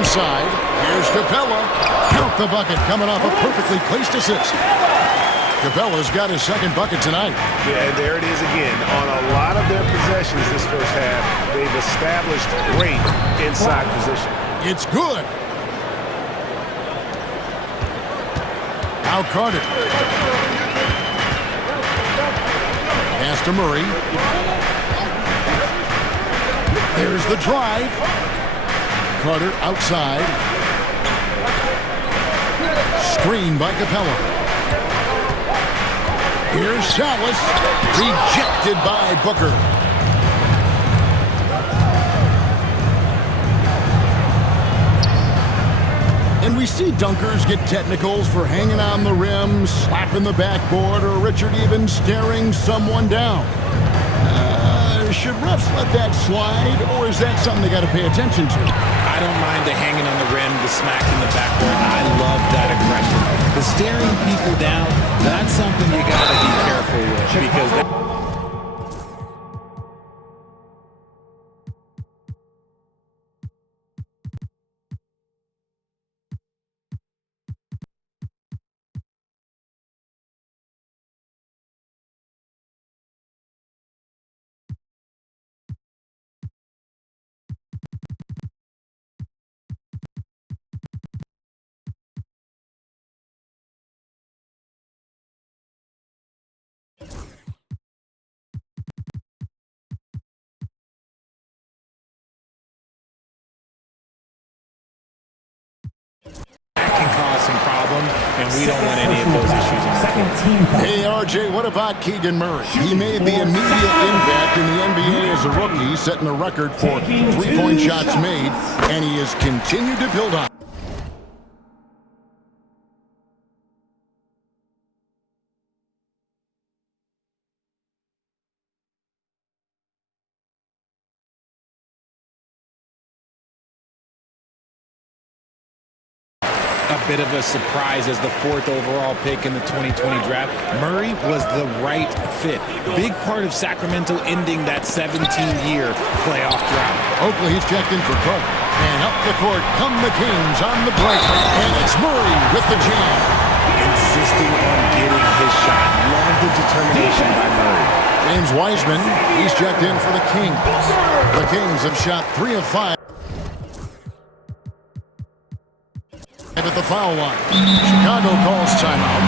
inside. Here's Capella. Count the bucket, coming off a perfectly placed assist. Capella's got his second bucket tonight. Yeah, there it is again. On a lot of their possessions this first half, they've established great inside position. It's good. Now Carter. Pass to Murray. There's the drive. Carter outside. Screen by Capella. Here's Salas, rejected by Booker. And we see dunkers get technicals for hanging on the rim, slapping the backboard, or Richard even staring someone down. Should refs let that slide, or is that something they got to pay attention to? I don't mind the hanging on the rim, the smacking the backboard. I love that aggression. The staring people down, that's something you got to be careful with because can cause some problems, and we don't want any of those issues. Hey, RJ, what about Keegan Murray? He made the immediate impact in the NBA as a rookie, setting a record for three-point shots made, and he has continued to build on. A bit of a surprise as the 4th overall pick in the 2020 draft. Murray was the right fit. Big part of Sacramento ending that 17-year playoff drought. Oakley, he's checked in for Cook. And up the court come the Kings on the break. And it's Murray with the jam. Insisting on getting his shot. Love the determination by Murray. James Wiseman, he's checked in for the Kings. The Kings have shot 3 of 5. At the foul line. Chicago calls timeout.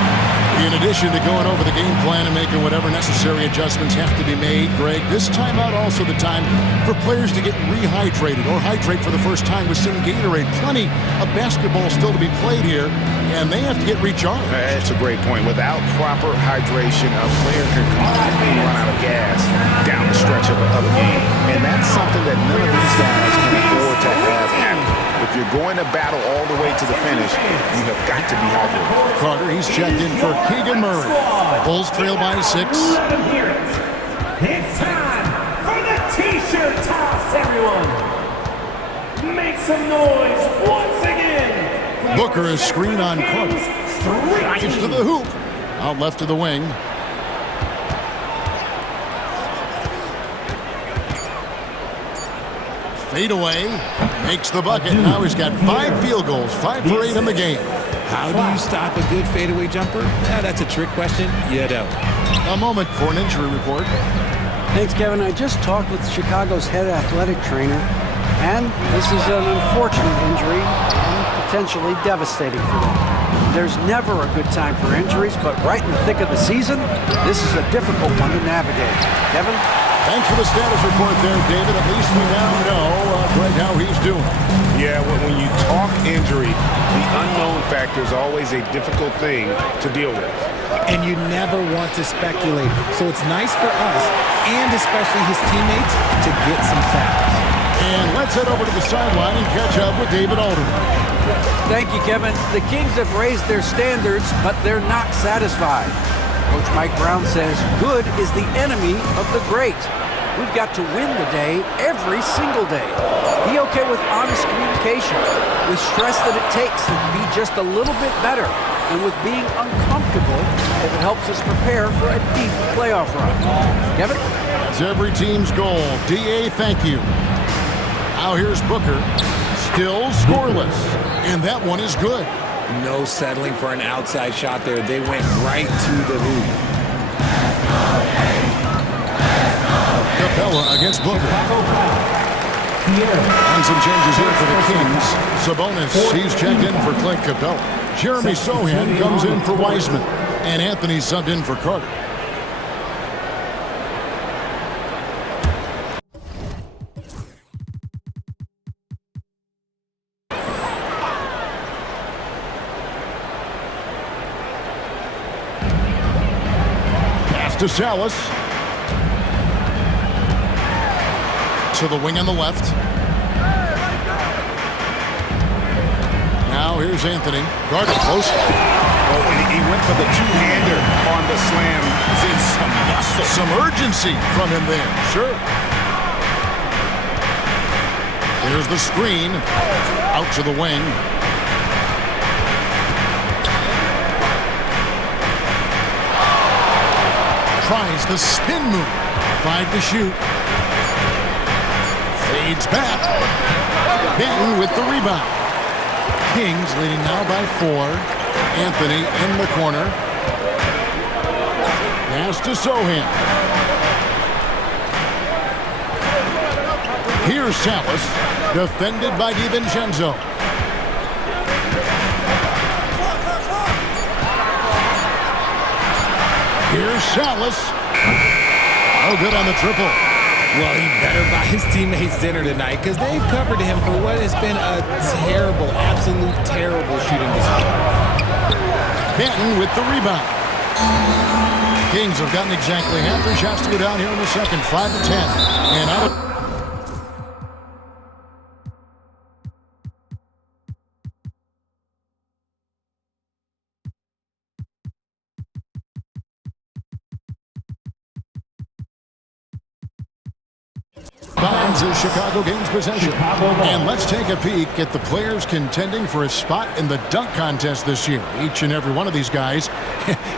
In addition to going over the game plan and making whatever necessary adjustments have to be made, Greg, this timeout also the time for players to get rehydrated or hydrate for the first time with some Gatorade. Plenty of basketball still to be played here, and they have to get recharged. That's a great point. Without proper hydration, a player can completely run out of gas down the stretch of a game. And that's something that none of these guys can afford to have happen. If you're going to battle all the way to the finish, you have got to be hydrated. Carter, he's checked in for Keegan Murray. Bulls trail by 6. It's time for the T-shirt toss, everyone. Make some noise once again. Booker is screen on Carter. Drives to the hoop. Out left to the wing. Fade away. Makes the bucket. Now he's got 5 field goals. 5 for 8 in the game. How do you stop a good fadeaway jumper? That's a trick question. You don't. A moment for an injury report. Thanks, Kevin. I just talked with Chicago's head athletic trainer, and this is an unfortunate injury and potentially devastating for them. There's never a good time for injuries, but right in the thick of the season, this is a difficult one to navigate. Kevin? Thanks for the status report there, David. At least we now know Greg how he's doing. Yeah, when you talk injury, the unknown factor is always a difficult thing to deal with. And you never want to speculate. So it's nice for us, and especially his teammates, to get some facts. And let's head over to the sideline and catch up with David Alderman. Thank you, Kevin. The Kings have raised their standards, but they're not satisfied. Coach Mike Brown says good is the enemy of the great. We've got to win the day every single day. Be okay with honest communication, with stress that it takes to be just a little bit better, and with being uncomfortable if it helps us prepare for a deep playoff run. Kevin? That's every team's goal. DA, thank you. Now here's Booker. Still scoreless. And that one is good. No settling for an outside shot there. They went right to the hoop. Capella against Booker. And some changes here for the Kings. Sabonis, he's checked in for Clint Capella. Jeremy Sohan comes in for Wiseman. And Anthony subbed in for Carter. Pass to Salas. To the wing on the left. Now here's Anthony. Guarded close. Oh, he went for the two-hander on the slam. Seeing some muscle. Some urgency from him there. Sure. Here's the screen. Out to the wing. Tries the spin move. 5 to shoot. Fades back. Benton with the rebound. Kings leading now by 4. Anthony in the corner. Pass to Sohan. Here's Salas. Defended by DiVincenzo. Here's Salas. Oh, good on the triple. Well, he better buy his teammates dinner tonight because they've covered him for what has been a terrible, absolute terrible shooting display. Benton with the rebound. Kings have gotten exactly half their shots to go down here in the second. 5 to 10. And out of Bonds is Chicago gains possession. And let's take a peek at the players contending for a spot in the dunk contest this year. Each and every one of these guys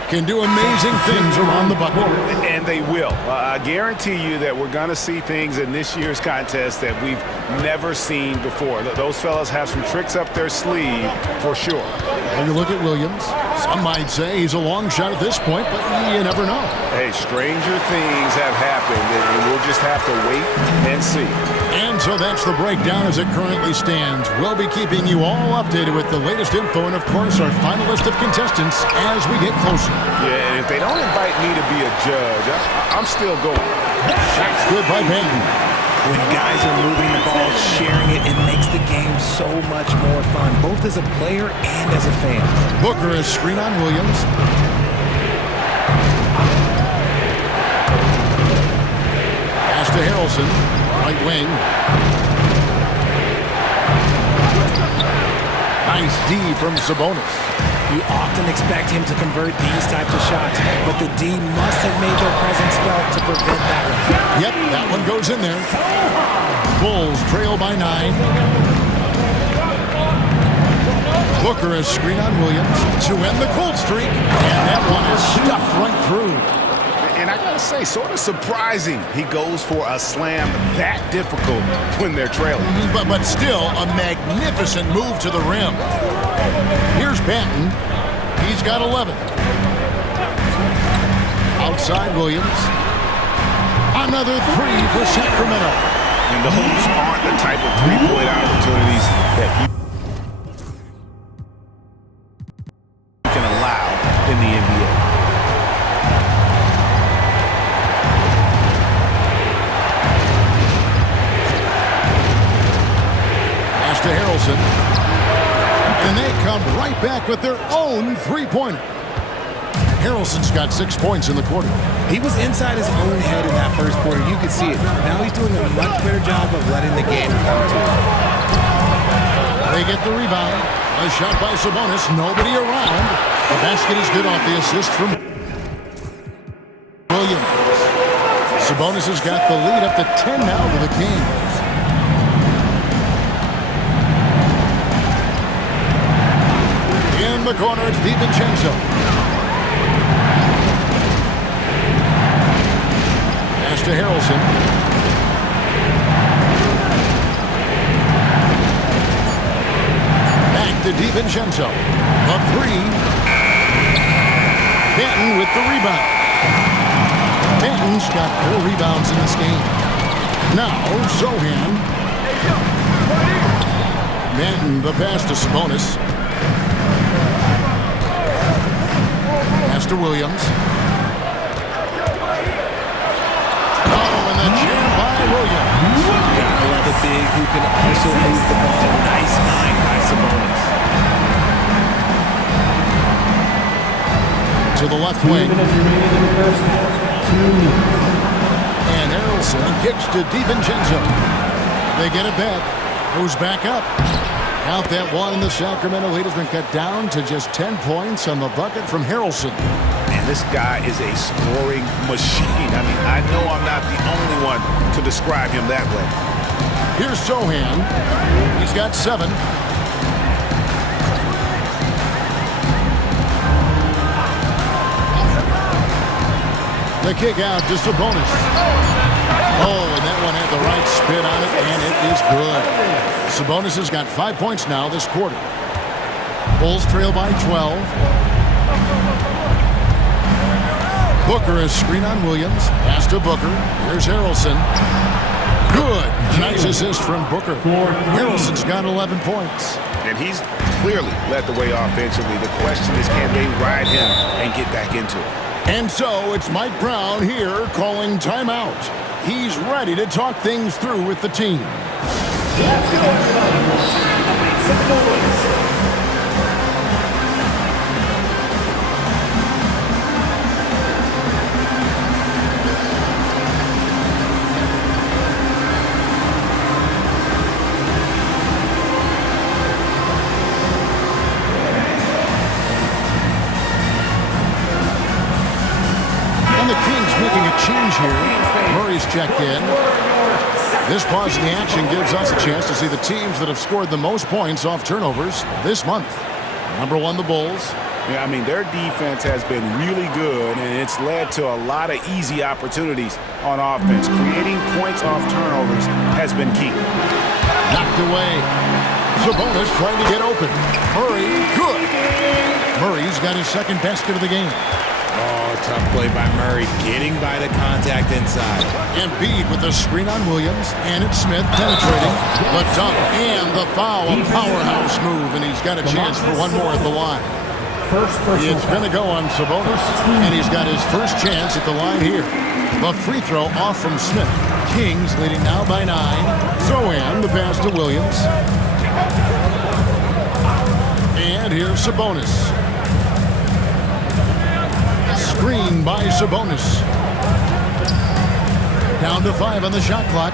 can do amazing things around the bucket. And they will. I guarantee you that we're going to see things in this year's contest that we've never seen before. Those fellas have some tricks up their sleeve for sure. And you look at Williams. Some might say he's a long shot at this point, but you never know. Hey, stranger things have happened, and we'll just have to wait and see. And so that's the breakdown as it currently stands. We'll be keeping you all updated with the latest info and, of course, our final list of contestants as we get closer. Yeah, and if they don't invite me to be a judge, I'm still going. Shots good by Benton. When guys are moving the ball, sharing it, it makes the game so much more fun, both as a player and as a fan. Booker is screen on Williams. Pass to Harrelson, right wing. Nice D from Sabonis. You often expect him to convert these types of shots, but the D must have made their presence felt to prevent that one. Yep, that one goes in there. Bulls trail by 9. Booker is screen on Williams to end the cold streak, and that one is stuffed right through. And I gotta say, sort of surprising he goes for a slam that difficult when they're trailing. But still, a magnificent move to the rim. Here's Benton. He's got 11. Outside Williams. Another 3 for Sacramento. And those aren't the type of three-point opportunities that you can allow in the NBA. Pass to Harrelson. And they come right back with their own three-pointer. Harrelson's got 6 points in the quarter. He was inside his own head in that first quarter. You could see it. Now he's doing a much better job of letting the game come to him. They get the rebound. A shot by Sabonis. Nobody around. The basket is good off the assist from Williams. Sabonis has got the lead up to 10 now for the Kings. In the corner, it's DiVincenzo. Pass to Harrelson. DiVincenzo. A three. Benton with the rebound. Benton's got 4 rebounds in this game. Now, Sochan. Benton, the pass to Sabonis. Pass to Williams. Oh, and the jam by Williams. Gotta love a big who can also move the ball. Nice find by Sabonis. To the left wing. And Harrelson kicks to DiVincenzo. They get it back. Goes back up. Out that one, and the Sacramento lead has been cut down to just 10 points on the bucket from Harrelson. Man, this guy is a scoring machine. I mean, I know I'm not the only one to describe him that way. Here's Sochan. He's got 7. The kick out to Sabonis. Oh, and that one had the right spin on it, and it is good. Sabonis has got 5 points now this quarter. Bulls trail by 12. Booker is screen on Williams. Pass to Booker. Here's Harrelson. Good. Nice assist from Booker. Harrelson's got 11 points. And he's clearly led the way offensively. The question is, can they ride him and get back into it? And so it's Mike Brown here calling timeout. He's ready to talk things through with the team. And the Kings making a change here. Murray's checked in. This pause in the action gives us a chance to see the teams that have scored the most points off turnovers this month. Number 1, the Bulls. Yeah, I mean, their defense has been really good, and it's led to a lot of easy opportunities on offense. Creating points off turnovers has been key. Knocked away. Sabonis trying to get open. Murray, good. Murray's got his second basket of the game. Oh, tough play by Murray, getting by the contact inside. Embiid with the screen on Williams, and it's Smith penetrating. The dunk and the foul, a powerhouse move, and he's got a chance for one more at the line. It's going to go on Sabonis, and he's got his first chance at the line here. The free throw off from Smith. Kings leading now by 9. Sochan, the pass to Williams. And here's Sabonis. Screen by Sabonis. Down to 5 on the shot clock.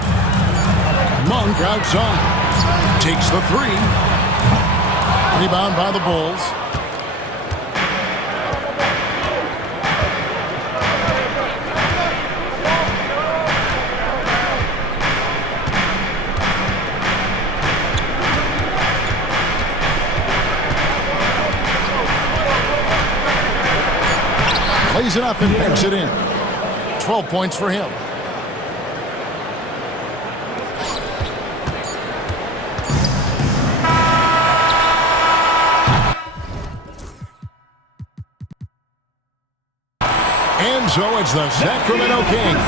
Monk outside. Takes the 3. Rebound by the Bulls. Lays it up and banks it in. 12 points for him. And so it's the Sacramento Kings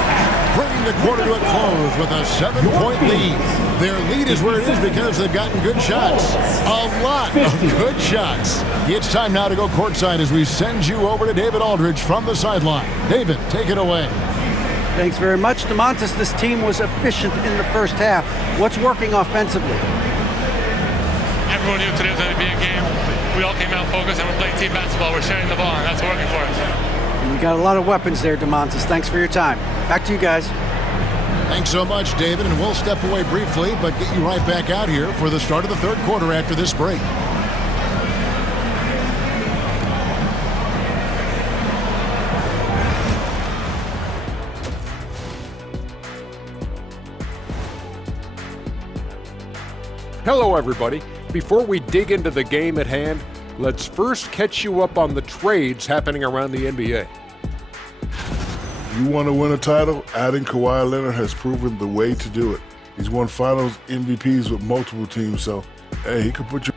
bringing the quarter to a close with a 7-point lead. Their lead is where it is because they've gotten good shots. A lot of good shots. It's time now to go courtside as we send you over to David Aldridge from the sideline. David, take it away. Thanks very much, DeMontis. This team was efficient in the first half. What's working offensively? Everyone knew today was going to be a game. We all came out focused and we're playing team basketball. We're sharing the ball, and that's working for us. You got a lot of weapons there, DeMontis. Thanks for your time. Back to you guys. Thanks so much, David, and we'll step away briefly, but get you right back out here for the start of the third quarter after this break. Hello, everybody. Before we dig into the game at hand, let's first catch you up on the trades happening around the NBA. You want to win a title? Adding Kawhi Leonard has proven the way to do it. He's won finals MVPs with multiple teams, so, hey, he could put you...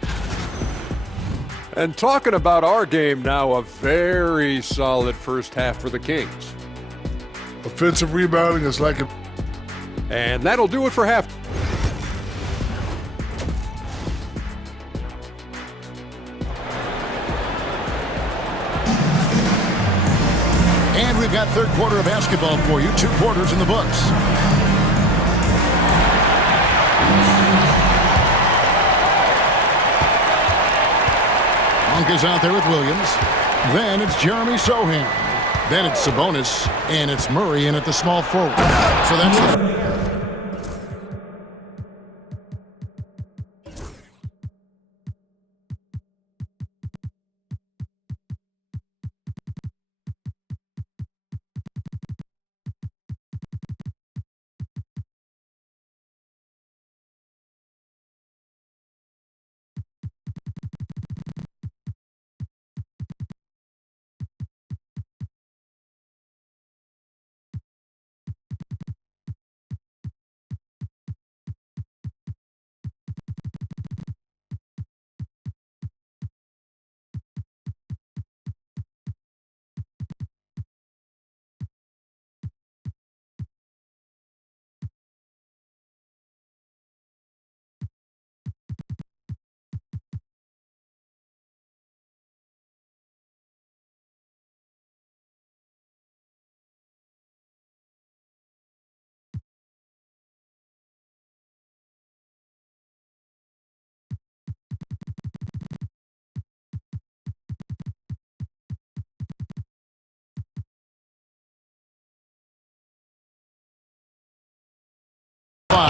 And talking about our game now, a very solid first half for the Kings. Offensive rebounding is like a... And that'll do it for half. And we've got third quarter of basketball for you. 2 quarters in the books. Monk is out there with Williams. Then it's Jeremy Sohan. Then it's Sabonis. And it's Murray in at the small forward. So that's it.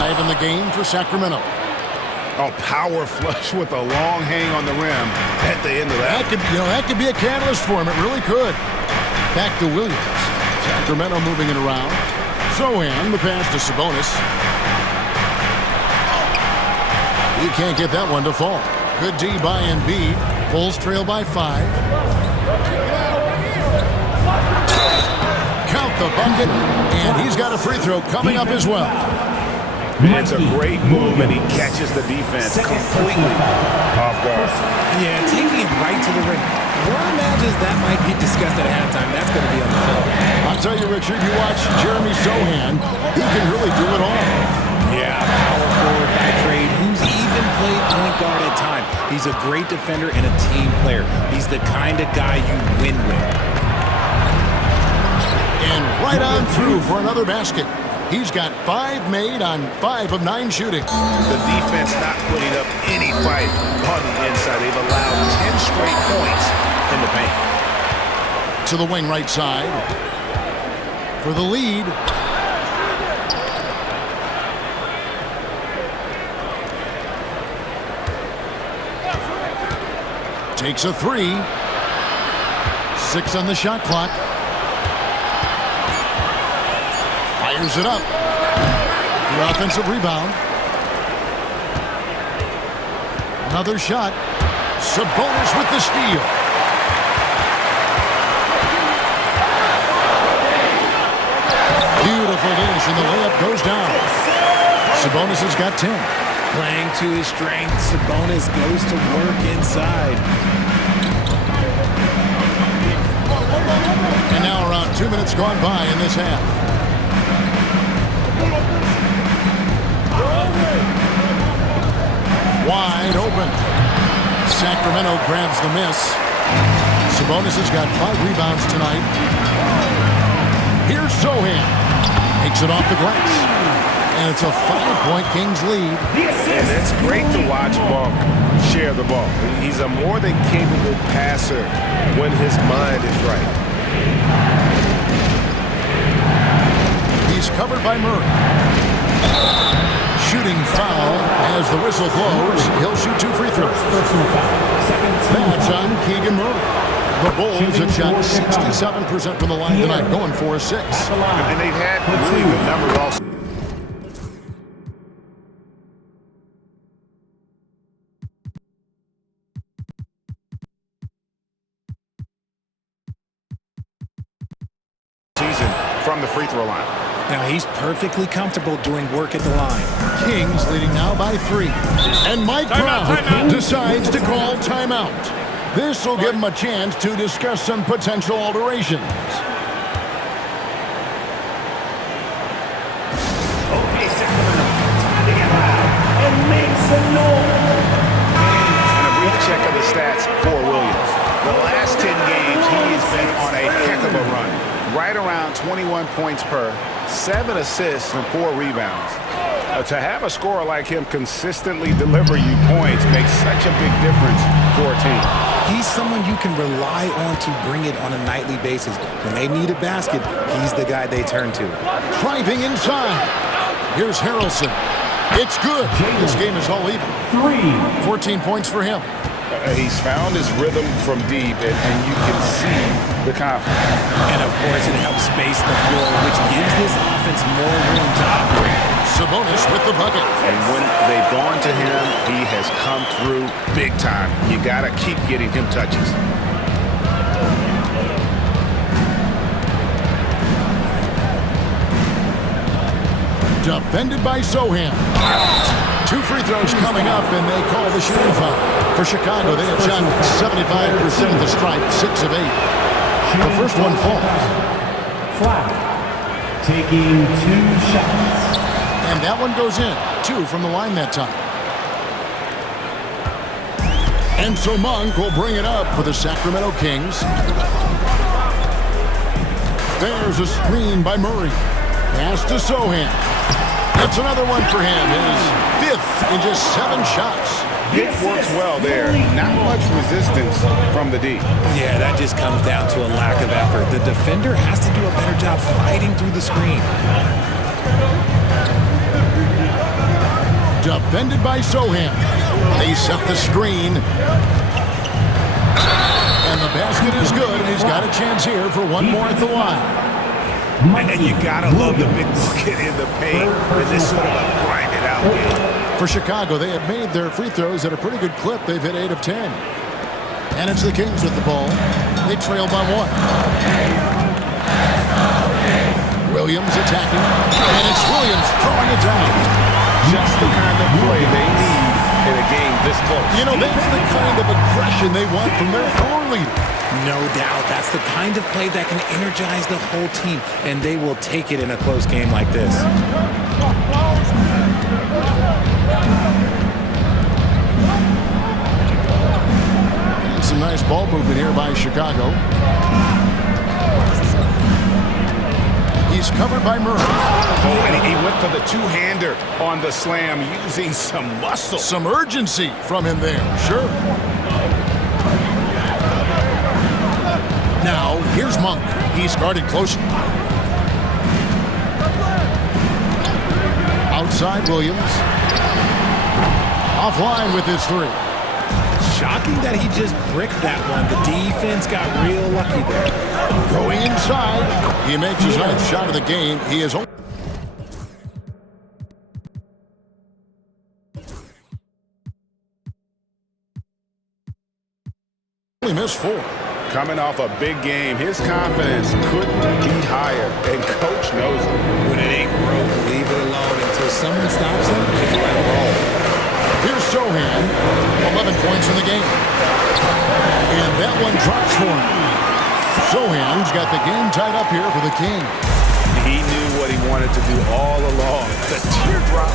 In the game for Sacramento. Oh, power flush with a long hang on the rim at the end of that. That could be a catalyst for him. It really could. Back to Williams. Sacramento moving it around. Sohan, the pass to Sabonis. He can't get that one to fall. Good D by Embiid. Bulls trail by 5. Count the bucket, and he's got a free throw coming up as well. It's a great move, and he catches the defense completely off guard. Yeah, taking it right to the rim. One imagines that might be discussed at halftime. That's going to be on the film. I'll tell you, Richard, you watch Jeremy Sohan, he can really do it all. Yeah, power forward by trade, who's even played point guard at times. He's a great defender and a team player. He's the kind of guy you win with. And right on through for another basket. He's got 5 made on 5 of 9 shooting. The defense not putting up any fight on the inside. They've allowed 10 straight points in the paint. To the wing right side for the lead. Takes a 3. 6 on the shot clock. Fires it up. The offensive rebound. Another shot. Sabonis with the steal. Beautiful dish, and the layup goes down. Sabonis has got 10. Playing to his strength, Sabonis goes to work inside. And now around 2 minutes gone by in this half. Wide open. Sacramento grabs the miss. Sabonis has got 5 rebounds tonight. Here's Sohan. Takes it off the glass. And it's a 5-point Kings lead. And it's great to watch Monk share the ball. He's a more than capable passer when his mind is right. He's covered by Murray. Shooting foul as the whistle blows. He'll shoot 2 free throws. That's on Keegan Murray. The Bulls have shot 67% from the line tonight, going for a 6. And they've had really good numbers also. Season from the free throw line. Now he's perfectly comfortable doing work at the line. Kings leading now by 3. And Mike Brown decides to call timeout. This will give them a chance to discuss some potential alterations. Okay, Sacramento, time to get loud and make some noise. And a brief check of the stats for Williams. The last 10 games, he has been on a heck of a run. Right around 21 points per, 7 assists, and 4 rebounds. To have a scorer like him consistently deliver you points makes such a big difference for a team. He's someone you can rely on to bring it on a nightly basis. When they need a basket, he's the guy they turn to. Driving inside. Here's Harrelson. It's good. This game is all even. 14 points for him. He's found his rhythm from deep, and you can see the confidence. And, of course, it helps space the floor, which gives this offense more room to operate. Sabonis with the bucket. And when they've gone to him, he has come through big time. You got to keep getting him touches. Defended by Sohan. 2 free throws coming up, and they call the shooting foul. For Chicago, they have shot 75% of the stripe, 6 of 8. The first one falls. Flat, taking 2 shots. And that one goes in. 2 from the line that time. And so Monk will bring it up for the Sacramento Kings. There's a screen by Murray. Pass to Sohan. That's another one for him. His 5th in just 7 shots. It works well there. Not much resistance from the D. Yeah, that just comes down to a lack of effort. The defender has to do a better job fighting through the screen. Defended by Sohan. They set the screen. And the basket is good, and he's got a chance here for one more at the line. And you gotta love the big bucket in the paint with this sort of a grinded out game. For Chicago, they have made their free throws at a pretty good clip. They've hit 8 of 10. And it's the Kings with the ball. They trail by 1. Williams attacking. And it's Williams throwing it down. Just the kind of play they need in a game this close. You know, that's the kind of aggression they want from their floor leader. No doubt. That's the kind of play that can energize the whole team, and they will take it in a close game like this. And some nice ball movement here by Chicago. He's covered by Murray. Oh, and he went for the two-hander on the slam using some muscle. Some urgency from him there, sure. Now, here's Monk. He's guarded closely. Outside Williams. Offline with his 3. Shocking that he just bricked that one. The defense got real lucky there. Going inside. He makes his 9th shot of the game. He is only missed 4. Coming off a big game, his confidence couldn't be higher, and Coach knows it. When it ain't broke, leave it alone until someone stops him. Just let it roll. Here's Sohan, 11 points in the game. And that one drops for him. Sohan's got the game tied up here for the King. He knew what he wanted to do all along. The teardrop.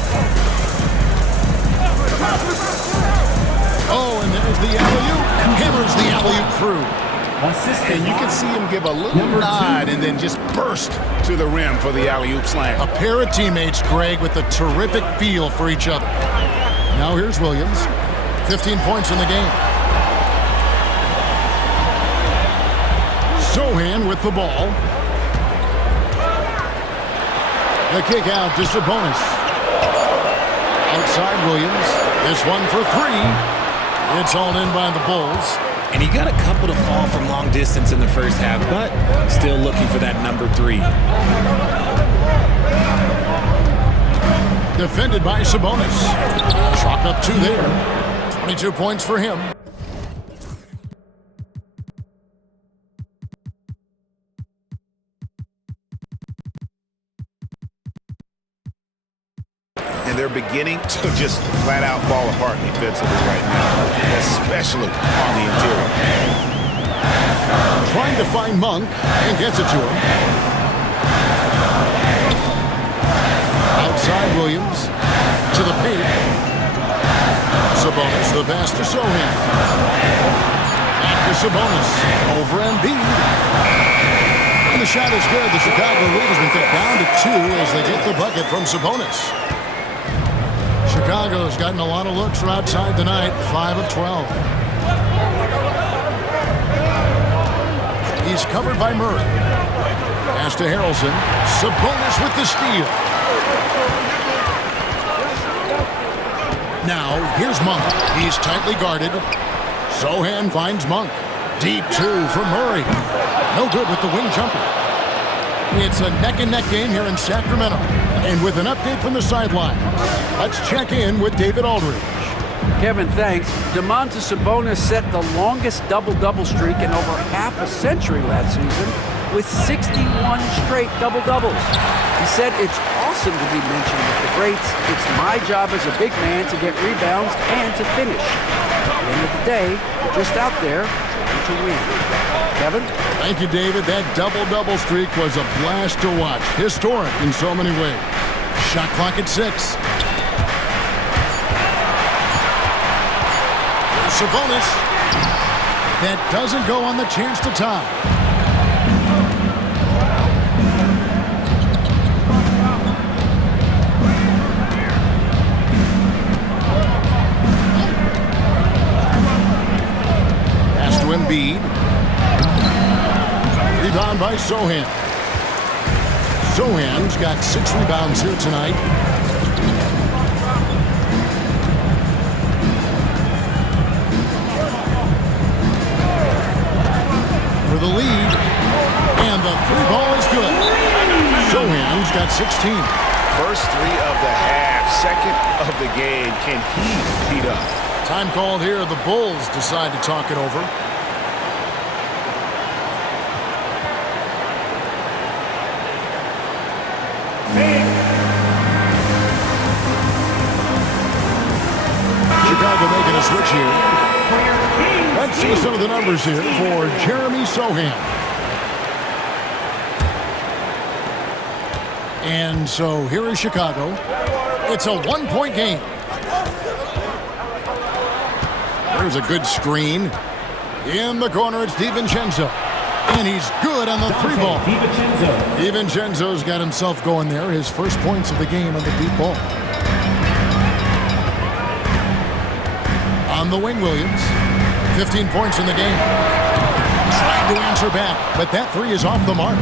Oh, and there's the alley-oop. Hammers the alley-oop through. And you can see him give a little nod and then just burst to the rim for the alley-oop slam. A pair of teammates, Greg, with a terrific feel for each other. Now here's Williams. 15 points in the game. Sohan with the ball. The kick out to Sabonis. Outside Williams. This one for 3. It's all in by the Bulls. And he got a couple to fall from long distance in the first half, but still looking for that number 3. Defended by Sabonis. Chalk up 2 there. 22 points for him. and they're beginning to just flat out fall apart defensively right now, especially on the interior. Trying to find Monk and gets it to him. Outside Williams to the paint. Sabonis, the pass to Sochan. Back to Sabonis. Over Embiid. And the shot is good. The Chicago lead has been cut down to 2 as they get the bucket from Sabonis. Chicago's gotten a lot of looks from outside tonight. 5 of 12. He's covered by Murray. Pass to Harrelson. Sabonis with the steal. Now, here's Monk. He's tightly guarded. Sochan finds Monk. Deep 2 for Murray. No good with the wing jumper. It's a neck-and-neck game here in Sacramento. And with an update from the sideline, let's check in with David Aldridge. Kevin, thanks. Domantas Sabonis set the longest double-double streak in over half a century last season with 61 straight double-doubles. He said, "It's awesome to be mentioned with the greats. It's my job as a big man to get rebounds and to finish. At the end of the day, we're just out there trying to win." Kevin? Thank you, David. That double-double streak was a blast to watch. Historic in so many ways. Shot clock at 6. Sabonis. That doesn't go on the chance to tie. Pass to Embiid. Rebound by Sochan. Sochan's got 6 rebounds here tonight. For the lead, and the 3 ball is good. Sochan's got 16. First 3 of the half, second of the game. Can he beat up? Time called here. The Bulls decide to talk it over. Chicago making a switch here. Let's see some of the numbers here for Jeremy Sochan. And so here is Chicago. It's a 1-point game. There's a good screen. In the corner, it's DiVincenzo. And he's good on the 3 ball. DiVincenzo's got himself going there. His first points of the game on the deep ball. On the wing, Williams. 15 points in the game. Trying to answer back, but that 3 is off the mark.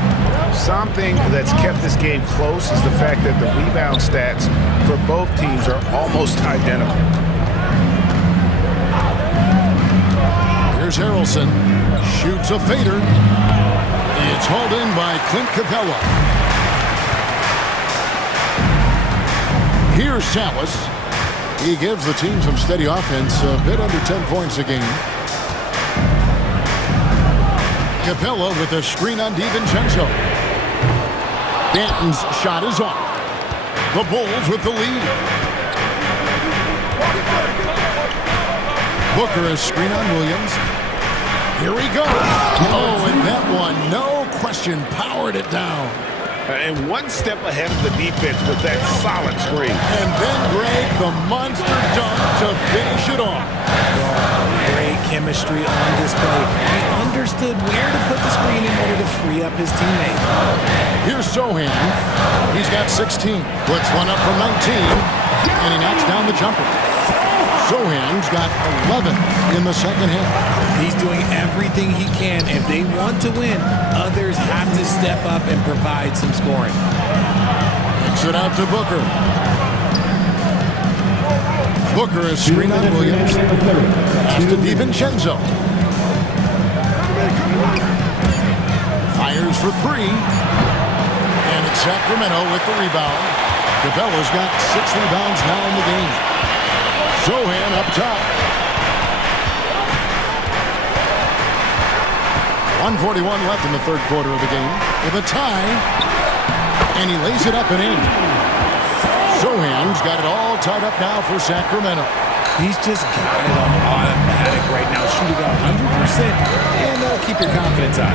Something that's kept this game close is the fact that the rebound stats for both teams are almost identical. Here's Harrelson. Shoots a fader. It's hauled in by Clint Capella. Here's Salas. He gives the team some steady offense, a bit under 10 points a game. Capella with a screen on DiVincenzo. Danton's shot is off. The Bulls with the lead. Booker a screen on Williams. Here he goes. Oh, and that one, no question, powered it down. And one step ahead of the defense with that solid screen. And then Greg, the monster dunk to finish it off. Great chemistry on display. He understood where to put the screen in order to free up his teammate. Here's Sochan. He's got 16. Puts one up from 19. And he knocks down the jumper. Sochan's got 11 in the second half. He's doing everything he can. If they want to win, others have to step up and provide some scoring. Kicks it out to Booker. Booker is screen on Williams. Pass to DiVincenzo. Fires for 3. And it's Sacramento with the rebound. Capella's got 6 rebounds now in the game. Sochan up top. 1:41 left in the third quarter of the game with a tie. And he lays it up and in. Sohan's got it all tied up now for Sacramento. He's just got it on automatic right now, shooting 100%, and that'll keep your confidence high.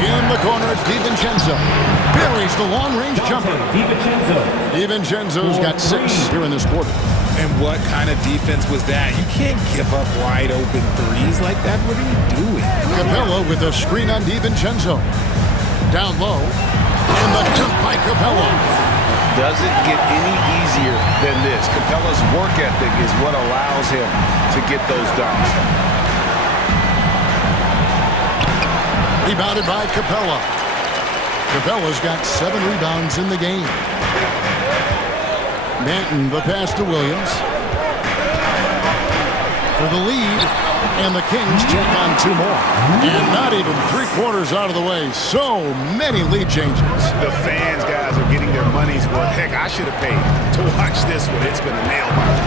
In the corner, it's DiVincenzo. Buries the long-range jumper. DiVincenzo's got 6 here in this quarter. And what kind of defense was that? You can't give up wide open threes like that. What are you doing? Capella with a screen on DiVincenzo. Down low. And the dunk by Capella. Doesn't get any easier than this. Capella's work ethic is what allows him to get those dunks. Rebounded by Capella. Capella's got 7 rebounds in the game. Manton, the pass to Williams. For the lead, and the Kings check on 2 more. And not even 3/4 out of the way. So many lead changes. The fans, guys, are getting their money's worth. Heck, I should have paid to watch this one. It's been a nail-biter.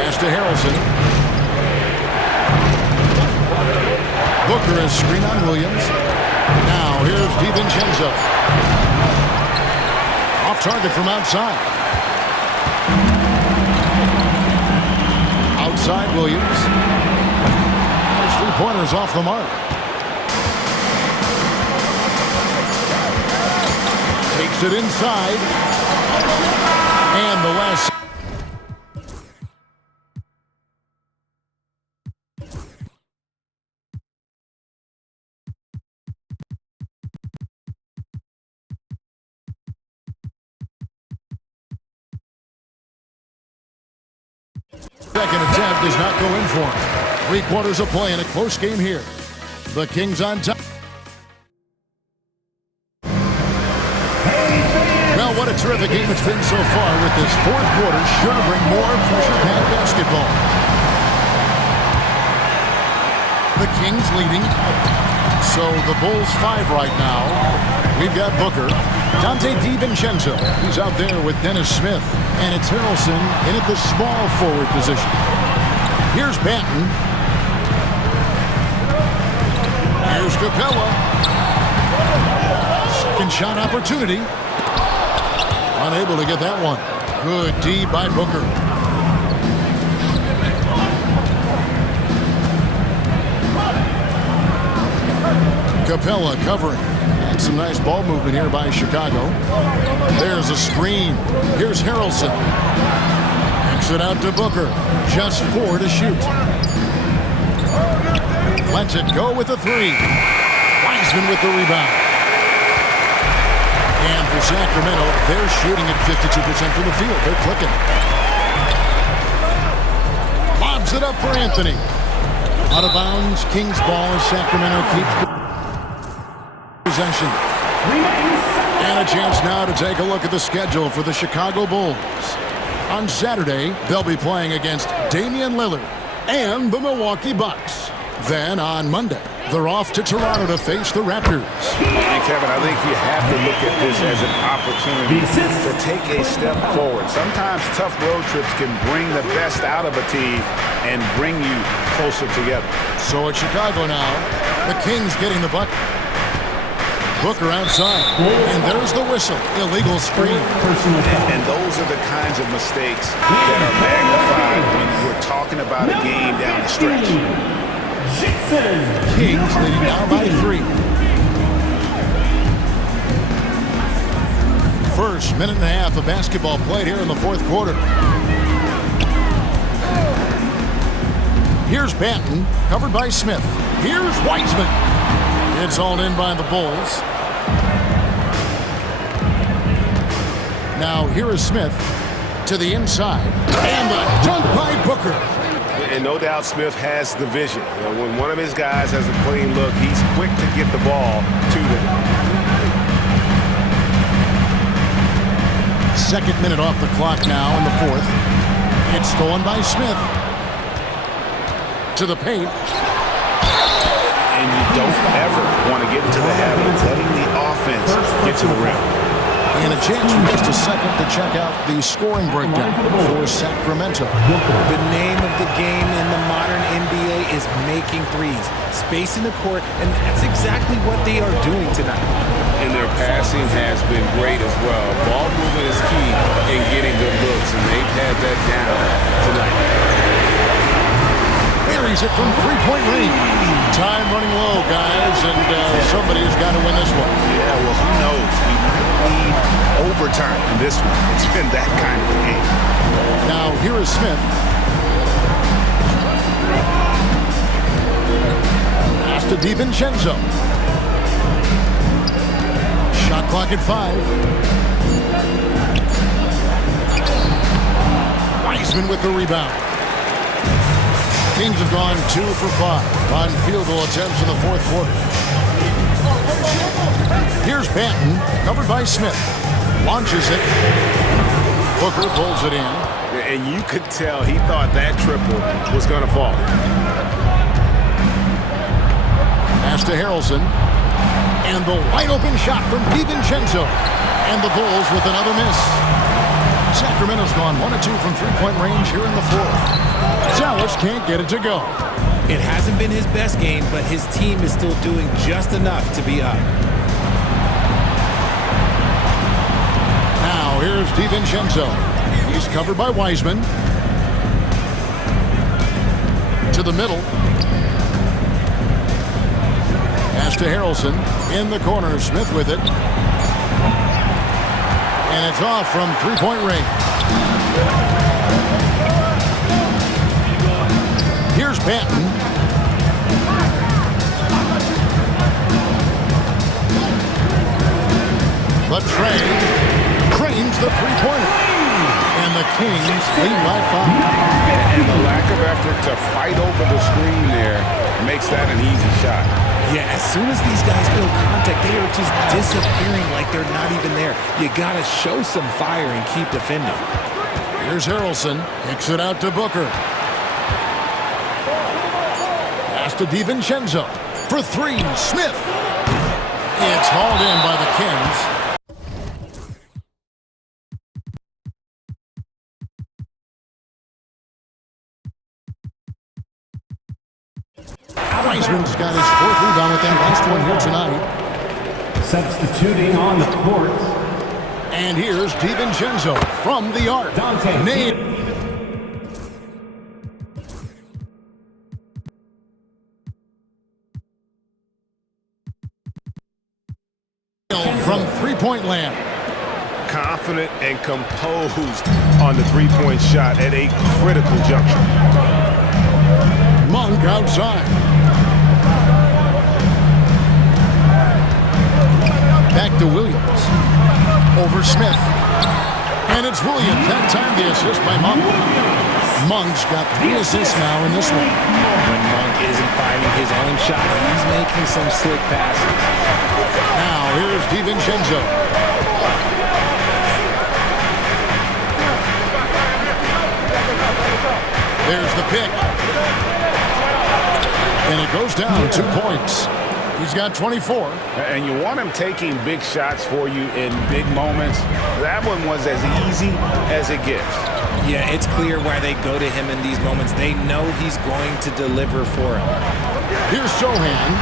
Pass to Harrelson. Booker is screen on Williams. Now here's DiVincenzo. Off target from outside. Outside Williams. His 3-pointers off the mark. Takes it inside. And the last. Second attempt does not go in for him. 3/4 of play in a close game here. The Kings on top. Well, what a terrific game it's been so far with this 4th quarter. Sure to bring more pressure-packed basketball. The Kings leading. So the Bulls 5 right now. We've got Booker. Dante DiVincenzo. He's out there with Dennis Smith. And it's Harrelson in at the small forward position. Here's Banton. Here's Capella. Second shot opportunity. Unable to get that one. Good D by Booker. Capella covering. And some nice ball movement here by Chicago. There's a screen. Here's Harrelson. Kicks it out to Booker. Just 4 to shoot. Lets it go with a 3. Wiseman with the rebound. And for Sacramento, they're shooting at 52% from the field. They're clicking. Lobs it up for Anthony. Out of bounds. Kings ball as Sacramento keeps possession. And a chance now to take a look at the schedule for the Chicago Bulls. On Saturday, they'll be playing against Damian Lillard and the Milwaukee Bucks. Then on Monday, they're off to Toronto to face the Raptors. And Kevin, I think you have to look at this as an opportunity to take a step forward. Sometimes tough road trips can bring the best out of a team and bring you closer together. So it's Chicago now. The Kings getting the bucket. Booker outside, and there's the whistle. Illegal screen. And those are the kinds of mistakes that are magnified when we're talking about a game down the stretch. Kings leading now by 3. First minute and a half of basketball played here in the 4th quarter. Here's Banton, covered by Smith. Here's Wiseman. It's all in by the Bulls. Now here is Smith to the inside. And a dunk by Booker. And no doubt Smith has the vision. You know, when one of his guys has a clean look, he's quick to get the ball to them. Second minute off the clock now in the 4th. It's stolen by Smith. To the paint. And you don't ever want to get into the habit of letting the offense get to the rim. And a chance for just a second to check out the scoring breakdown for Sacramento. The name of the game in the modern NBA is making threes, spacing the court, and that's exactly what they are doing tonight. And their passing has been great as well. Ball movement is key in getting good looks, and they've had that down tonight. Buries it from three-point range. Time running low, guys, and somebody has got to win this one. Yeah, well, who knows? We need overtime in this one. It's been that kind of a game. Now, here is Smith. Pass to DiVincenzo. Shot clock at 5. Wiseman with the rebound. Kings have gone 2 for 5 on field goal attempts in the fourth quarter. Here's Banton, covered by Smith. Launches it. Booker pulls it in. And you could tell he thought that triple was going to fall. Pass to Harrelson. And the wide open shot from DiVincenzo. And the Bulls with another miss. Sacramento's gone 1 of 2 from three-point range here in the fourth. Dallas can't get it to go. It hasn't been his best game, but his team is still doing just enough to be up. Now here's DiVincenzo. He's covered by Wiseman. To the middle. Pass to Harrelson. In the corner, Smith with it. And it's off from three-point range. Here's Banton. But Trey cranes the three-pointer. And the Kings lead by 5. And the lack of effort to fight over the screen there makes that an easy shot. Yeah, as soon as these guys feel contact, they are just disappearing like they're not even there. You got to show some fire and keep defending. Here's Harrelson. Kicks it out to Booker. Pass to DiVincenzo. For 3, Smith. It's hauled in by the Kings. Wiseman's got his 4th rebound with that last one here tonight. Substituting on the court. And here's DiVincenzo from the arc. Nailed. From three-point land. Confident and composed on the three-point shot at a critical juncture. Monk outside. Back to Williams. Over Smith. And it's Williams. That time the assist by Monk. Monk's got 3 assists now in this one. When Monk isn't finding his own shot, he's making some slick passes. Now here's DiVincenzo. There's the pick. And it goes down 2 points. He's got 24. And you want him taking big shots for you in big moments. That one was as easy as it gets. Yeah, it's clear why they go to him in these moments. They know he's going to deliver for them. Here's Sohan.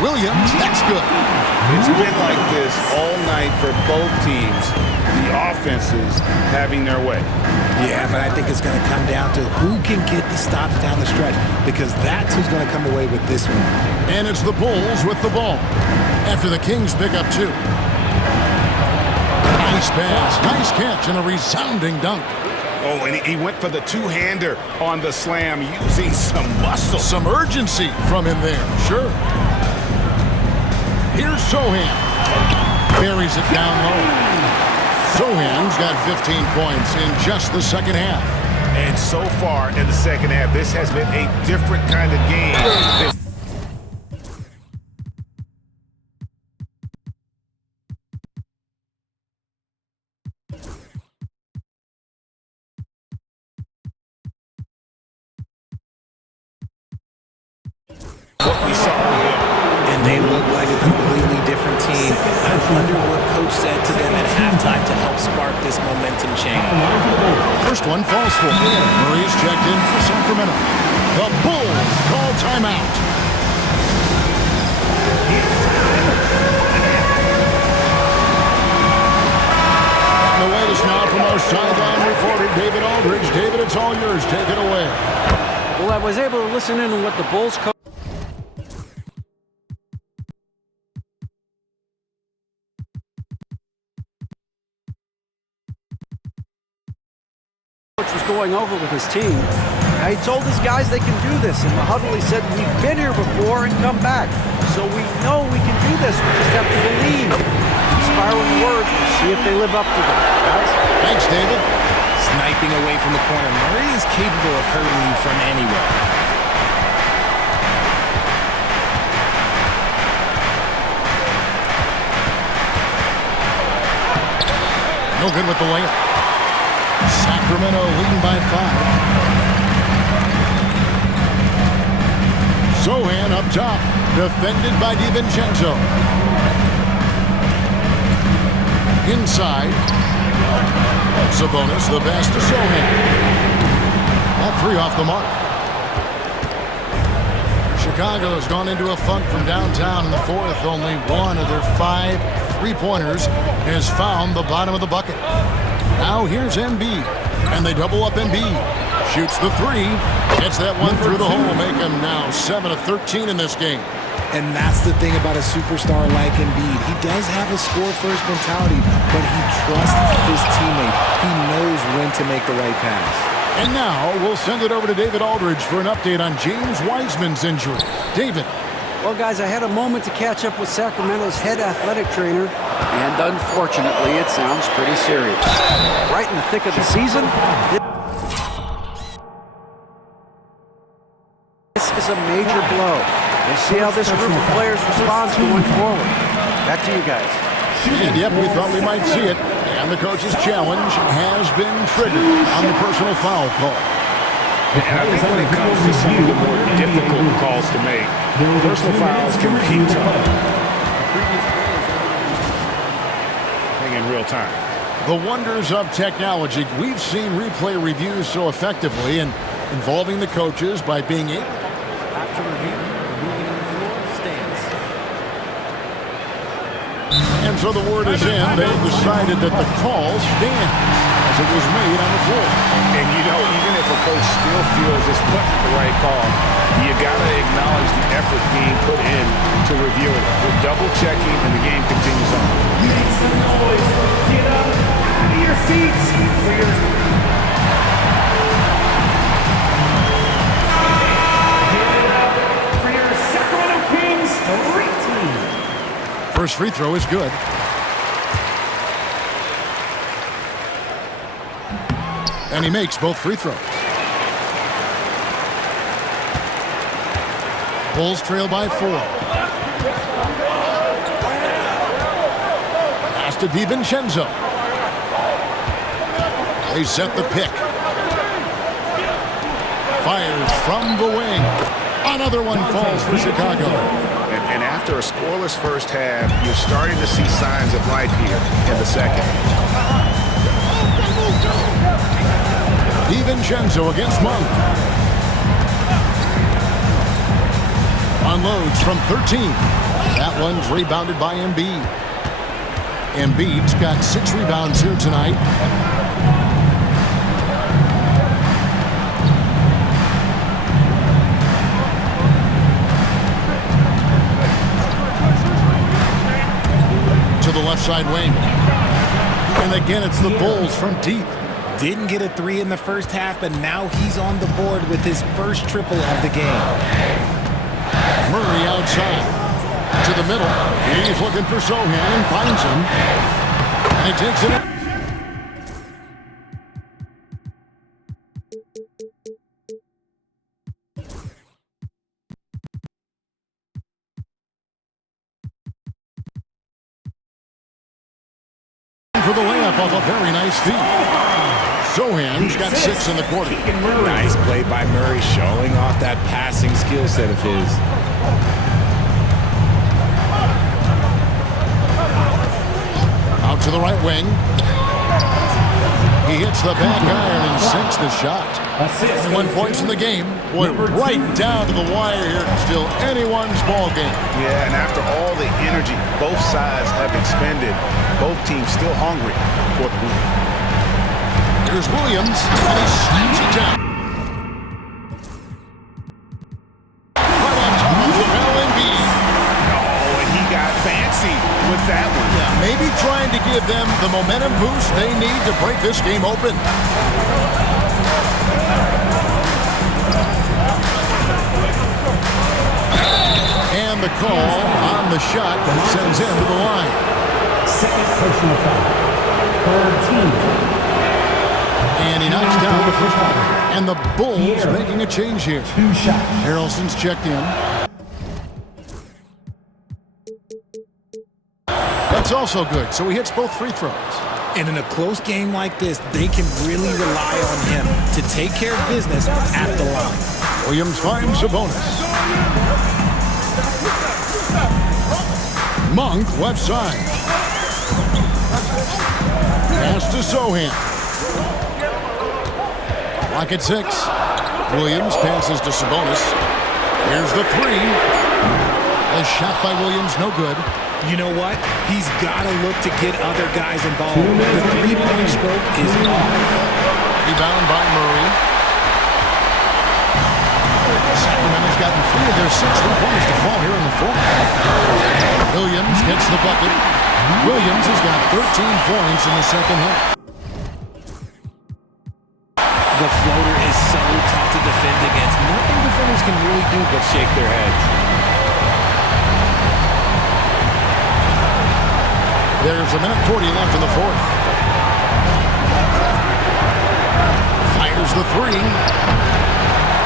Williams, that's good. It's been like this all night for both teams. The offenses having their way. Yeah, but I think it's going to come down to who can get the stops down the stretch, because that's who's going to come away with this one. And it's the Bulls with the ball after the Kings pick up 2. Nice pass, nice catch, and a resounding dunk. Oh, and he went for the two-hander on the slam, using some muscle. Some urgency from him there, sure. Here's Sohan. Buries it down low. Sohan's got 15 points in just the second half. And so far in the second half, this has been a different kind of game. What we saw, and they look like a completely different team. I wonder what coach said to them at halftime to help spark this momentum change. First one falls for Murray's checked in for Sacramento. The Bulls call timeout. And the latest now from our sideline reporter, David Aldridge. David, it's all yours. Take it away. Well, I was able to listen in on what the Bulls coach was going over with his team. He told his guys they can do this. In the huddle, he said, we've been here before and come back. So we know we can do this. We just have to believe. Inspiring words. We'll see if they live up to them. Guys? Thanks, David. Sniping away from the corner. Murray is capable of hurting you from anywhere. No good with the layup. Sacramento leading by 5. Sochan up top, defended by DiVincenzo. Inside, Sabonis, the pass to Sochan. All 3 off the mark. Chicago has gone into a funk from downtown in the 4th. Only one of their 5 three-pointers has found the bottom of the bucket. Now here's Embiid, and they double up Embiid. Shoots the 3, gets that one through the hole, make him now 7 of 13 in this game. And that's the thing about a superstar like Embiid. He does have a score-first mentality, but he trusts his teammate. He knows when to make the right pass. And now we'll send it over to David Aldridge for an update on James Wiseman's injury. David. Well, guys, I had a moment to catch up with Sacramento's head athletic trainer, and unfortunately, it sounds pretty serious. Right in the thick of the season, this is a major blow. We'll see how this group of players responds going forward. Back to you guys. And yep, we thought we might see it. And the coach's challenge has been triggered on the personal foul call. And I think when it comes to some of the more difficult calls to make, personal fouls can be tough. In real time. The wonders of technology. We've seen replay reviews so effectively and involving the coaches by being able after review, moving on the floor, stands. And so the word is in. They've decided that the call stands as it was made on the floor. And you know, even if a coach still feels this wasn't the right call, you gotta acknowledge the effort being put in to review it. We're double checking and the game continues on. Make some noise. Get up out of your seats for your Sacramento Kings street team. First free throw is good. And he makes both free throws. Bulls trail by 4. Pass to DiVincenzo. They set the pick. Fires from the wing. Another one falls for Chicago. And after a scoreless first half, you're starting to see signs of life here in the second. DiVincenzo against Monk. Unloads from 13. That one's rebounded by Embiid. Embiid's got 6 rebounds here tonight. To the left side wing. And again, it's the Bulls from deep. Didn't get a 3 in the first half, but now he's on the board with his first triple of the game. Murray outside. To the middle. He's looking for Sochan and finds him. And he takes it. For the layup off a very nice feed. Sochan's got 6 in the quarter. Nice play by Murray, showing off that passing skill set of his. the right wing. He hits the back iron and sinks the shot. 1 point in the game. Boy, right down to the wire here. Still anyone's ball game. Yeah, and after all the energy both sides have expended, both teams still hungry for the win. Here's Williams, and he slams it down. Right on top of Joel Embiid. Oh, and he got fancy with that one. Yeah, maybe trying to give them the momentum boost they need to break this game open. And the call on the shot that sends him to the line. Second personal foul. Third team. And he knocks down. And the Bulls making a change here. 2 shots. Harrelson's checked in. That's also good, so he hits both free throws. And in a close game like this, they can really rely on him to take care of business at the line. Williams finds Sabonis. Monk left side. Pass to Sohan. Clock at 6. Williams passes to Sabonis. Here's the three. A shot by Williams, no good. You know what? He's got to look to get other guys involved. The three-point stroke is off. Rebound by Murray. Sacramento's gotten 3 of their 6 3-pointers to fall here in the fourth. Williams gets the bucket. Williams has got 13 points in the second half. The floater is so tough to defend against. Nothing defenders can really do but shake their heads. There's a minute 40 left in the fourth. Fires the three.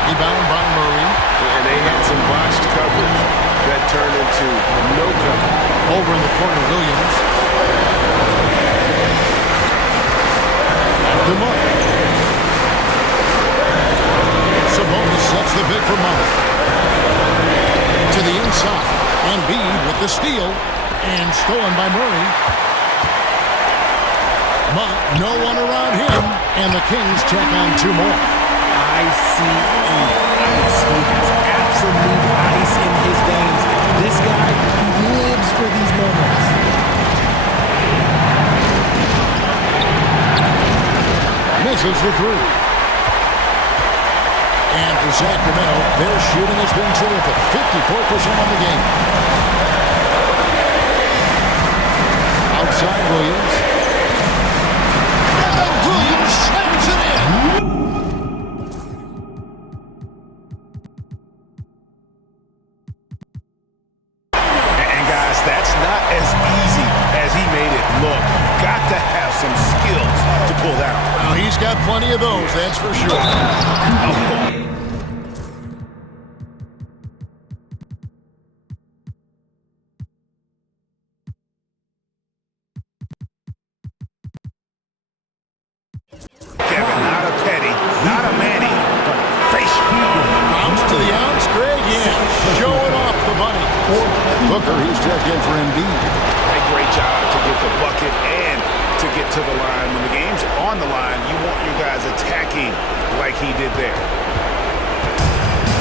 Rebound by Murray. And they had some botched coverage that turned into no cover. Over in the corner, Williams. Back to Monk. Sabonis sets the bid for Monk. To the inside. Embiid with the steal. And stolen by Murray. Monk, no one around him. And the Kings check on 2 more. ICE. He has absolute ice in his veins. This guy lives for these moments. Misses the three. And for Sacramento, their shooting has been terrific. 54% on the game. Outside Williams. And Williams slams it in. And guys, that's not as easy as he made it look. Got to have some skills to pull out. Well, he's got plenty of those, that's for sure. Kevin, not a petty, not a Manny, but facial. Bounce to the ounce, Greg, yeah. Showing off the bunny. Booker, he's checked in for Embiid. A great job to get the bucket and to get to the line. When the game's on the line, you want your guys attacking like he did there.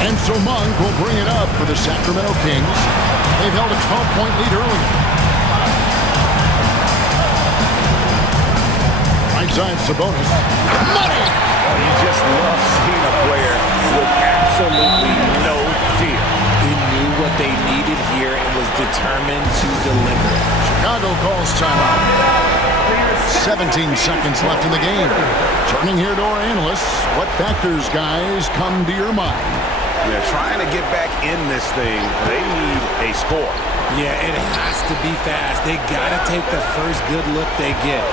And so Monk will bring it up for the Sacramento Kings. They've held a 12-point lead earlier. Right side, Sabonis. Money! Oh, you just love seeing a player with absolutely no fear. He knew what they needed here and was determined to deliver. Chicago calls timeout. 17 seconds left in the game. Turning here to our analysts, what factors, guys, come to your mind? Yeah, trying to get back in this thing, they need a score. Yeah, it has to be fast. They got to take the first good look they get.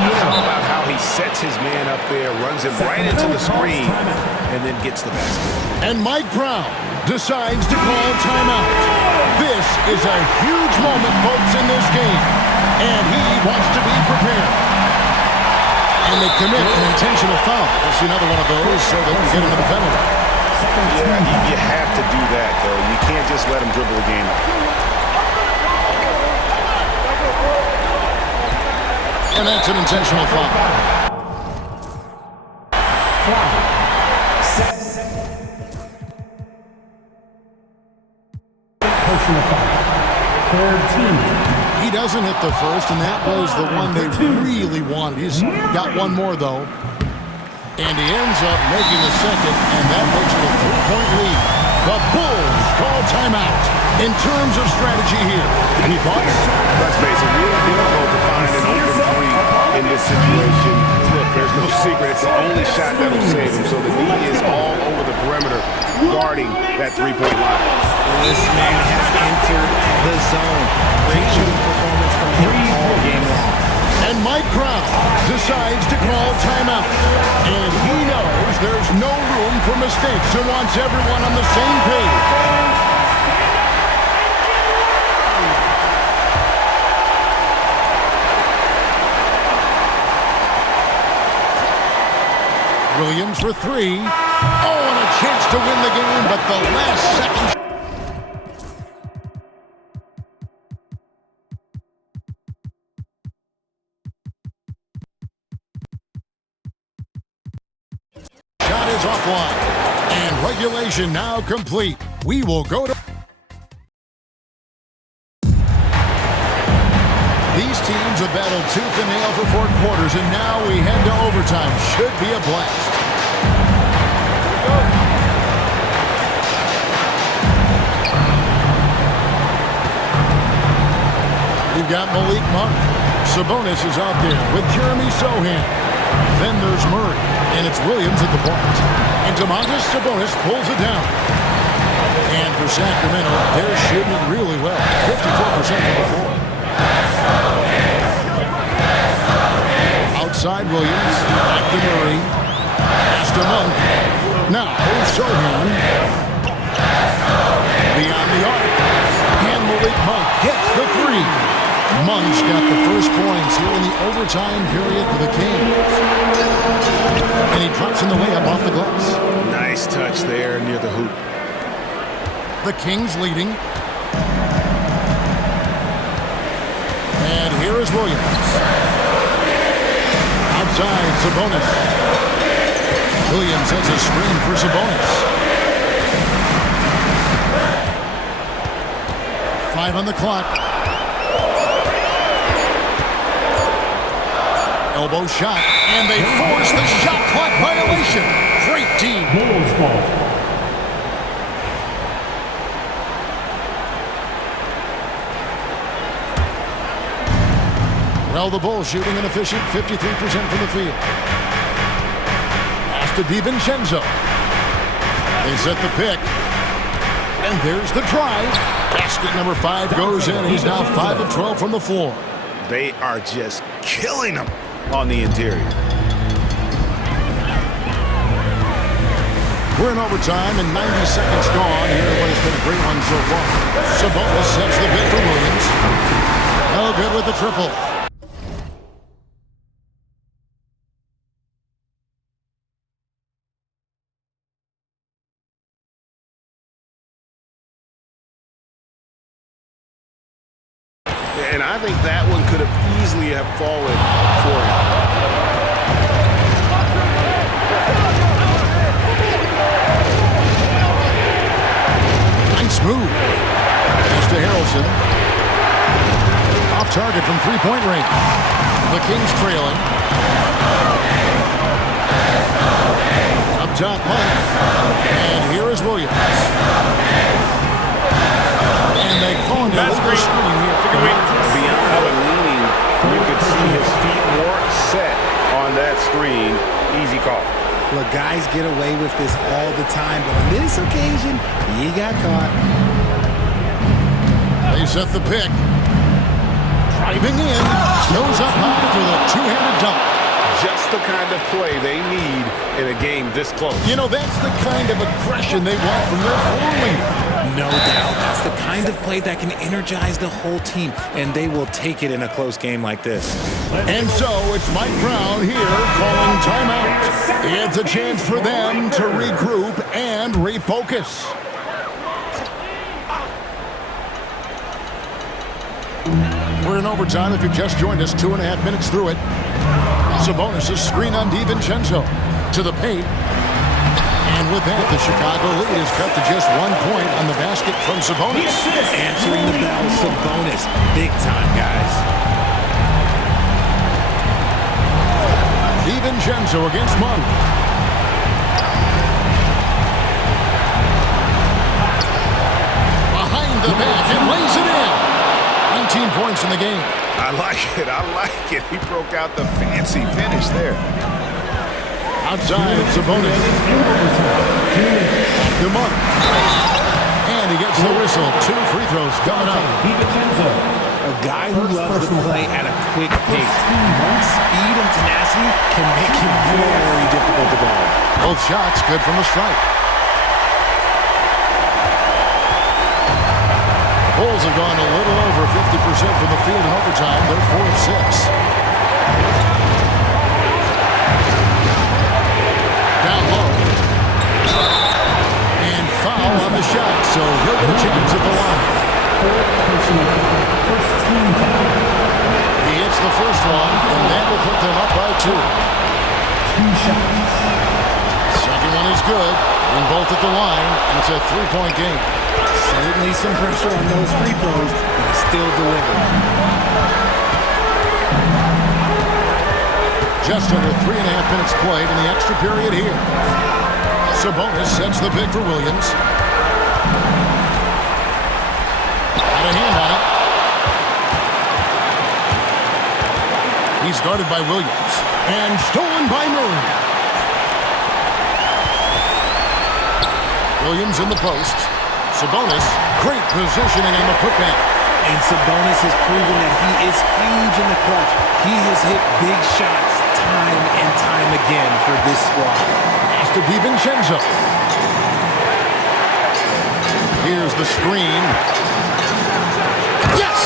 How about how he sets his man up there, runs him right into the screen, and then gets the basket. And Mike Brown decides to call timeout. This is a huge moment, folks, in this game. And he wants to be prepared. And they commit an intentional foul. We'll see another one of those so they can get into the penalty. Yeah, you have to do that, though. You can't just let him dribble the game. And that's an intentional foul. Personal foul. Third team. He doesn't hit the first, and that was the one they really wanted. He's got one more, though. And he ends up making the second, and that makes it a 3-point lead. The Bulls call timeout. In terms of strategy here, any thoughts? Let's face it, really difficult to find an open three in this situation. Look, there's no secret. It's the only shot that'll save him. So the D is all over the perimeter, guarding that three-point line. This man has entered the zone. Great shooting performance from him all game long. And Mike Brown decides to call timeout. And he knows there's no room for mistakes and wants everyone on the same page. Williams for three. Oh, and a chance to win the game, but the last second. Shot is offline. And regulation now complete. We will go to... These teams have battled tooth and nail for 4 quarters, and now we head to overtime. Should be a blast. We've got Malik Monk. Sabonis is out there with Jeremy Sohan. Then there's Murray, and it's Williams at the point. And Domantas Sabonis pulls it down. And for Sacramento, they're shooting really well. 54% from the floor. Outside Williams, back to Murray, pass to Monk. Now, Sohan. Beyond the arc. And Malik Monk hits the three. Monk's got the first points here in the overtime period for the Kings. And he drops in the layup off the glass. Nice touch there near the hoop. The Kings leading. And here is Williams. Outside, Sabonis. Williams has a screen for Sabonis. 5 on the clock. Elbow shot, and they force the shot clock violation. Great team. Bulls ball. Well, the Bulls shooting an efficient 53% from the field. Pass to DiVincenzo. They set the pick. And there's the drive. Basket number 5 goes in. He's now 5 of 12 from the floor. They are just killing them on the interior. We're in overtime and 90 seconds gone here in what has been a great run so far. Sabonis sets the pick for Williams. No good with the triple. And I think that one could have easily have fallen for him. Nice move. Pass to Harrelson. Off target from three-point range. The Kings trailing. Up top, Monk. And here is Williams. And they call him the screen here. Beyond the leaning, you could see his feet more set on that screen. Easy call. Look, guys get away with this all the time, but on this occasion, he got caught. They set the pick. Driving in. Goes up high for the two-handed dunk. Just the kind of play they need in a game this close. You know, that's the kind of aggression they want from their floor leader. No doubt. That's the kind of play that can energize the whole team, and they will take it in a close game like this. And so it's Mike Brown here calling timeout. It's a chance for them to regroup and refocus. We're in overtime if you've just joined us, 2.5 minutes through it. Sabonis' screen on DiVincenzo to the paint. And with that, the Chicago lead is cut to just 1 point on the basket from Sabonis. Answering the bell, Sabonis. Big time, guys. DiVincenzo against Monk. Behind the back and lays it in. 19 points in the game. I like it. I like it. He broke out the fancy finish there. Outside, Sabonis. The Monk. And he gets the whistle. 2 free throws coming up. A guy who loves to play at a quick pace. Speed and tenacity can make him very difficult to guard. Both shots good from the strike. Bulls have gone a little over 50% from the field in overtime. They're 4 of 6. Down low. And foul on the shot, so he'll get a chance at the line. He hits the first one, and that will put them up by 2. Second one is good, and both at the line, and it's a 3-point game. Certainly some pressure on those free throws, but he still delivered. Just under 3.5 minutes played in the extra period here. Sabonis sets the pick for Williams. Got a hand on it. He's guarded by Williams. And stolen by Murray. Williams in the post. Sabonis, great positioning on the putback. And Sabonis has proven that he is huge in the clutch. He has hit big shots time and time again for this squad. Pass to DiVincenzo. Here's the screen. Yes!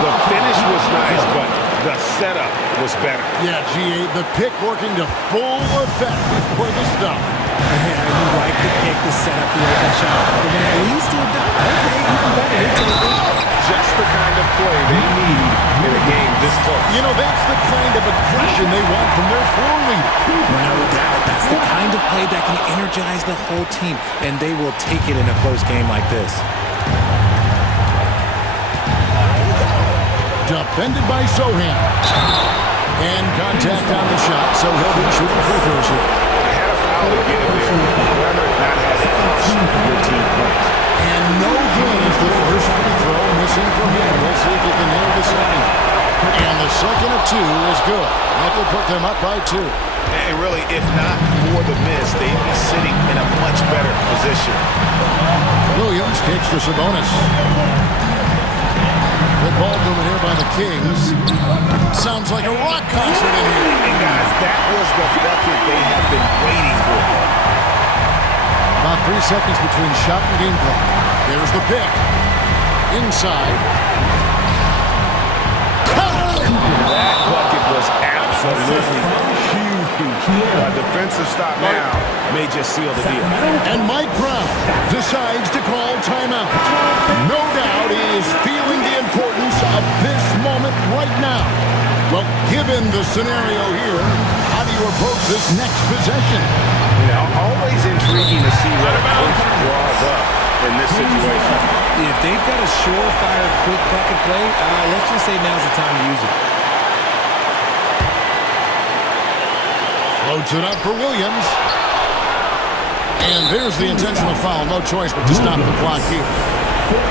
The finish was nice, but the setup was better. Yeah, G.A., the pick working to full effect before the stuff. Yeah, you like the pick to set up the open shot. But when it leads to a dunk, okay, even better. Just the kind of play they need in a game this close. You know, that's the kind of aggression they want from their floor leader. No doubt. That's the kind of play that can energize the whole team, and they will take it in a close game like this. Defended by Sohan. And contact on the shot, so he'll be shooting free throws here. Had a foul to get him there. Whether or not has your team points. And no good is the first free throw missing for him. We'll see if he can nail the second. And the second of 2 is good. That will put them up by 2. And really, if not for the miss, they'd be sitting in a much better position. Williams takes to Sabonis. Good ball movement here by the Kings. Sounds like a rock concert in here. And guys, that was the bucket they have been waiting for. About 3 seconds between shot and game clock. There's the pick. Inside. That bucket was absolutely huge. A defensive stop now may just seal the deal. And Mike Brown decides to call timeout. No doubt he is feeling the importance of this moment right now. Well, given the scenario here, how do you approach this next possession? Always intriguing to see what a coach draws up in this situation. If they've got a surefire quick bucket play, let's just say now's the time to use it. Floats it up for Williams. And there's the intentional foul. No choice but to stop the clock here.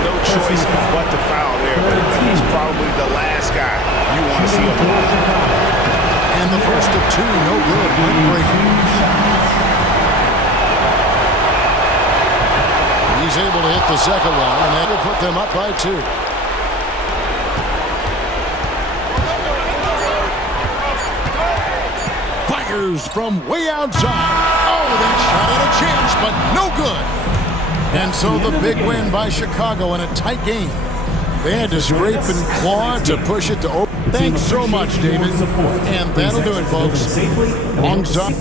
No choice but to foul there, but he's probably the last guy you want to see a foul. And the first of 2, no good. He's able to hit the second one, and that will put them up by 2. Fires from way outside. Oh, that shot had a chance, but no good. And so the big win by Chicago in a tight game. They had to scrape and claw to push it to open. Thanks so much, David. And that'll do it, folks. Alongside